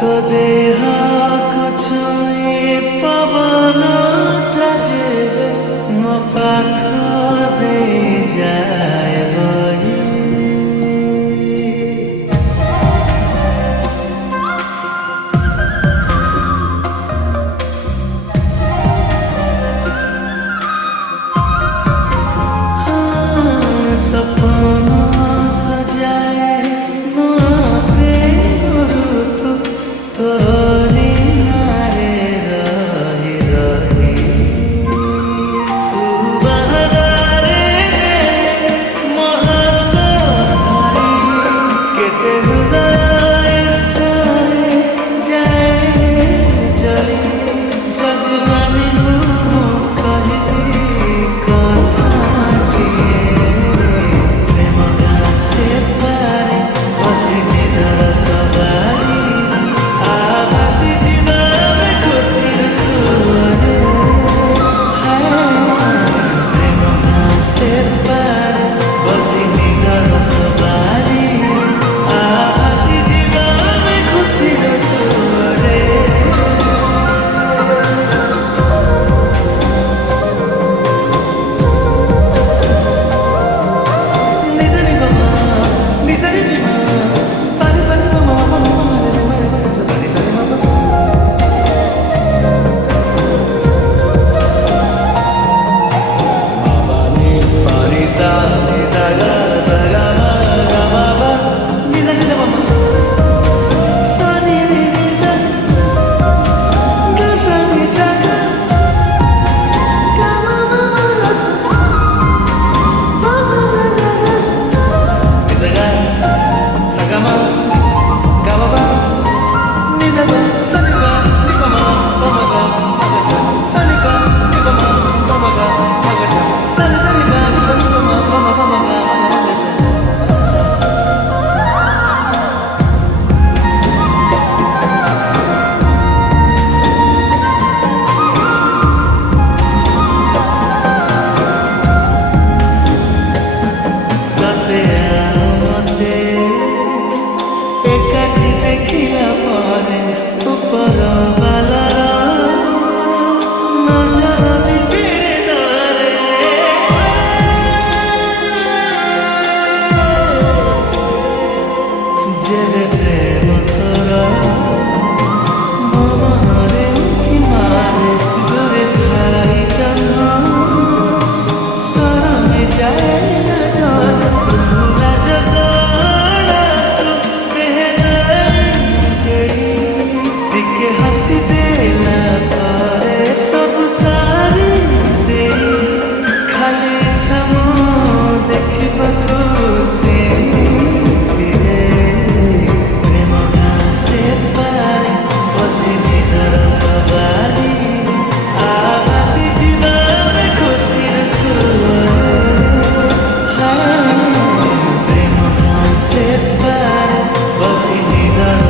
तो देहाको छुई पवनटा जेबे म पाखदै जाए बही सपना सजाए तोरी नारे रही रही तू बहरारे महत्व केते हृदय सारे जाए जली जदि मानी कहबी कथाटिए प्रेम गासे पारे बसी निदर सवारी आभासी जीवन खुशीर सुरे प्रेम गासे पारे बसी निदर सवारी आभासी जीवन खुशीर सुरे देखिला परे ऊपर बालार नजर बिपिरे धरे जेबे प्रेम तोर मनरे उंकी मारे दूरे ठाई जन्म सरमे जाए ना जन पूरा जगड़ा दिखे हसी देला पारे सब सारी दे खाली छमो देखिबा खुशी प्रेम घासे पारे बसी निदर सवारी आभासी जीवन खुशीर सुरे प्रेम घासे पारे बसी निदर